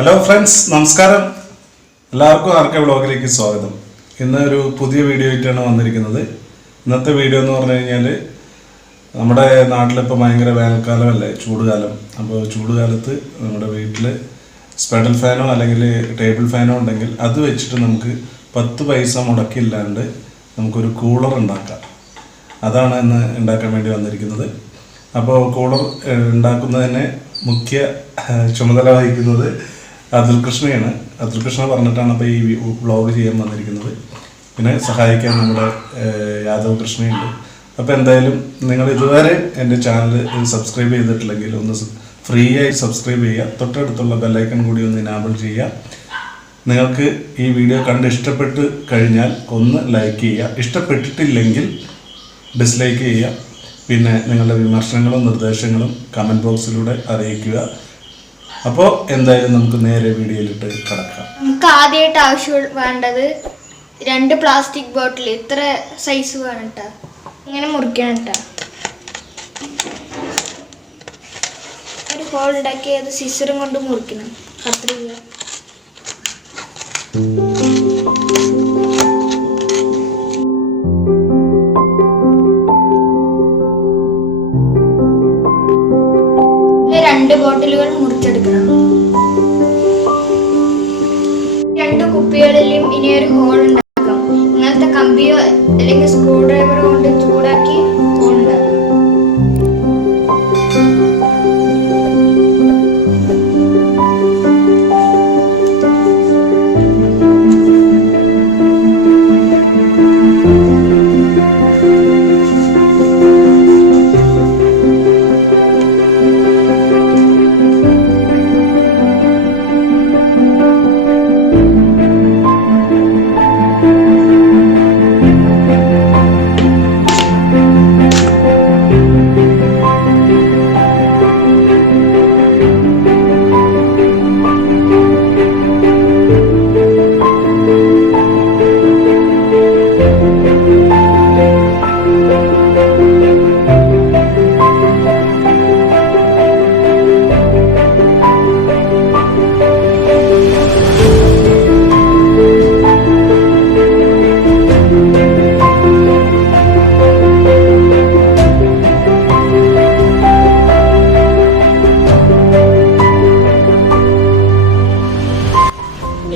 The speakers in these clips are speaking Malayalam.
ഹലോ ഫ്രണ്ട്സ്, നമസ്കാരം. എല്ലാവർക്കും ആർക്കെ വ്ളോഗിലേക്ക് സ്വാഗതം. ഇന്ന് ഒരു പുതിയ വീഡിയോ ആയിട്ടാണ് വന്നിരിക്കുന്നത്. ഇന്നത്തെ വീഡിയോ എന്ന് പറഞ്ഞു കഴിഞ്ഞാൽ നമ്മുടെ നാട്ടിലിപ്പോൾ ഭയങ്കര വേനൽക്കാലമല്ലേ, ചൂടുകാലം. അപ്പോൾ ചൂടുകാലത്ത് നമ്മുടെ വീട്ടിൽ സ്പെഡൽ ഫാനോ അല്ലെങ്കിൽ ടേബിൾ ഫാനോ ഉണ്ടെങ്കിൽ അത് വെച്ചിട്ട് നമുക്ക് 10 പൈസ മുടക്കില്ലാണ്ട് നമുക്കൊരു കൂളർ ഉണ്ടാക്കാം. അതാണ് ഇന്ന് ഉണ്ടാക്കാൻ വേണ്ടി വന്നിരിക്കുന്നത്. അപ്പോൾ കൂളർ ഉണ്ടാക്കുന്നതിന് മുഖ്യ ചുമതല വഹിക്കുന്നത് അതുൽ കൃഷ്ണയാണ്. അതുൽ കൃഷ്ണ പറഞ്ഞിട്ടാണ് അപ്പോൾ ഈ വ്ളോഗ് ചെയ്യാൻ വന്നിരിക്കുന്നത്. പിന്നെ സഹായിക്കാൻ നമ്മുടെ യാദവ് കൃഷ്ണയുണ്ട്. അപ്പോൾ എന്തായാലും നിങ്ങൾ ഇതുവരെ എൻ്റെ ചാനൽ സബ്സ്ക്രൈബ് ചെയ്തിട്ടില്ലെങ്കിൽ ഒന്ന് ഫ്രീ ആയി സബ്സ്ക്രൈബ് ചെയ്യുക. തൊട്ടടുത്തുള്ള ബെല്ലൈക്കൺ കൂടി ഒന്ന് ഇനാബിൾ ചെയ്യുക. നിങ്ങൾക്ക് ഈ വീഡിയോ കണ്ട് ഇഷ്ടപ്പെട്ട് കഴിഞ്ഞാൽ ഒന്ന് ലൈക്ക് ചെയ്യുക. ഇഷ്ടപ്പെട്ടിട്ടില്ലെങ്കിൽ ഡിസ്ലൈക്ക് ചെയ്യുക. പിന്നെ നിങ്ങളുടെ വിമർശനങ്ങളും നിർദ്ദേശങ്ങളും കമൻറ്റ് ബോക്സിലൂടെ അറിയിക്കുക. അപ്പോൾ എന്തായാലും നമുക്ക് നേരെ വീഡിയോയിലിട്ട് കിടക്കാം. നമുക്ക് ആദ്യമായിട്ട് ആവശ്യം വേണ്ടത് 2 പ്ലാസ്റ്റിക് ബോട്ടിൽ, ഇത്ര സൈസ് വേണം കേട്ടോ. ഇങ്ങനെ മുറിക്കണം കേട്ടോ. ഒരു ഹോൾ ഉണ്ടാക്കി അത് സിസറും കൊണ്ട് മുറിക്കണം. കത്രിക ബോട്ടിലുകൾ മുറിച്ചെടുക്കണം. 2 കുപ്പികളിലും ഇനി ഒരു ഹോൾ ഉണ്ടാക്കാം. ഇങ്ങനത്തെ കമ്പിയോ അല്ലെങ്കിൽ സ്ക്രൂ ഡ്രൈവറോ കൊണ്ട് ചൂടാക്കി ഹോൾ ഉണ്ടാക്കാം.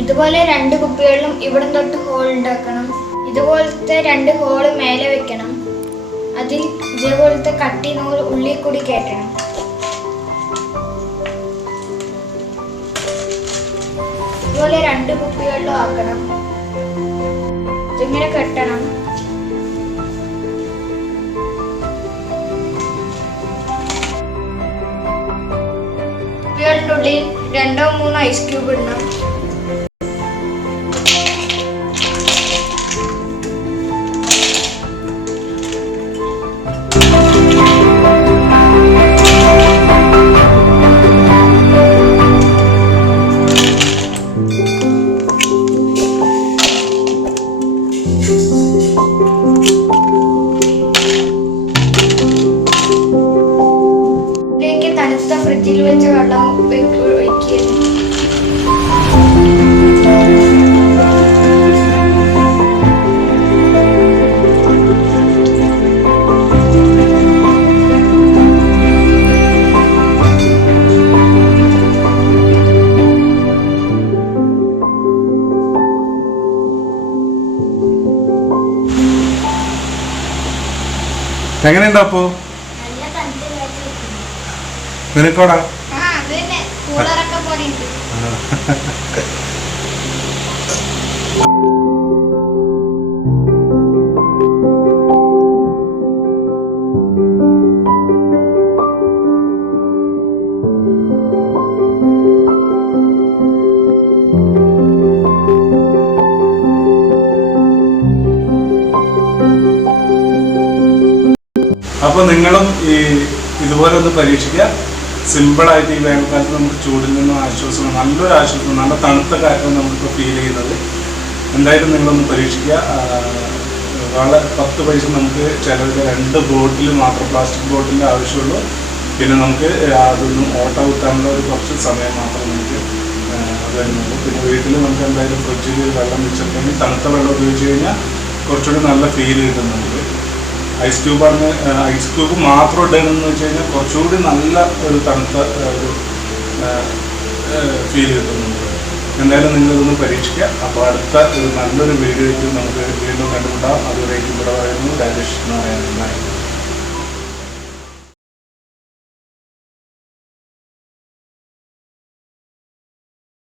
ഇതുപോലെ 2 കുപ്പികളിലും ഇവിടെ തൊട്ട് ഹോൾ ഉണ്ടാക്കണം. ഇതുപോലത്തെ 2 ഹോള് മേലെ വെക്കണം. അതിൽ ഇതേപോലത്തെ കട്ടി നൂൽ ഉള്ളിൽ കൂടി കയറ്റണം. ഇതുപോലെ 2 കുപ്പികളിലും ആക്കണം. ഇതിങ്ങനെ കെട്ടണം. കുപ്പികളുടെ ഉള്ളിൽ 2 or 3 ഐസ് ക്യൂബ് ഇടണം. ഫ്രിഡ്ജിൽ വെച്ച വെള്ളം ഒഴിക്കുക. എങ്ങനെയുണ്ടോ അപ്പോ നിനക്കോടാ? അപ്പോൾ നിങ്ങളും ഇതുപോലെ ഒന്ന് പരീക്ഷിക്കുക. സിമ്പിളായിട്ട് ഈ വേനൽക്കാലത്ത് നമുക്ക് ചൂടിൽ നിന്നും ആശ്വാസം, നല്ലൊരു ആശ്വാസം, നല്ല തണുത്ത കാറ്റാണ് നമുക്കിപ്പോൾ ഫീൽ ചെയ്യുന്നത്. എന്തായാലും നിങ്ങളൊന്ന് പരീക്ഷിക്കുക. വളരെ 10 പൈസ നമുക്ക് ചിലവിൽ 2 ബോട്ടിൽ മാത്രം, പ്ലാസ്റ്റിക് ബോട്ടിലിൻ്റെ ആവശ്യമുള്ളൂ. പിന്നെ നമുക്ക് അതൊന്നും ഓട്ട കുത്താനുള്ള ഒരു കുറച്ച് സമയം മാത്രം നമുക്ക് വരുന്നുള്ളൂ. പിന്നെ വീട്ടിൽ നമുക്ക് എന്തായാലും ഫ്രിഡ്ജിൽ വെള്ളം വെച്ചിട്ടുണ്ടെങ്കിൽ തണുത്ത വെള്ളം ഉപയോഗിച്ച് കഴിഞ്ഞാൽ കുറച്ചുകൂടി നല്ല ഫീൽ കിട്ടുന്നുണ്ട്. ഐസ് ക്യൂബ് മാത്രം ഇടണമെന്ന് വെച്ച് കഴിഞ്ഞാൽ കുറച്ചുകൂടി നല്ല ഒരു തണുത്ത ഒരു ഫീൽ കിട്ടുന്നുണ്ട്. എന്തായാലും നിങ്ങളിതൊന്ന് പരീക്ഷിക്കുക. അപ്പോൾ അടുത്ത ഒരു നല്ലൊരു വീഡിയോ ആയിട്ട് നമുക്ക് വീണ്ടും കണ്ടുമുട്ടാം. അതുവരേക്കും ഇവിടെ പറയുന്നു രാജേഷ് നാരായണൻ.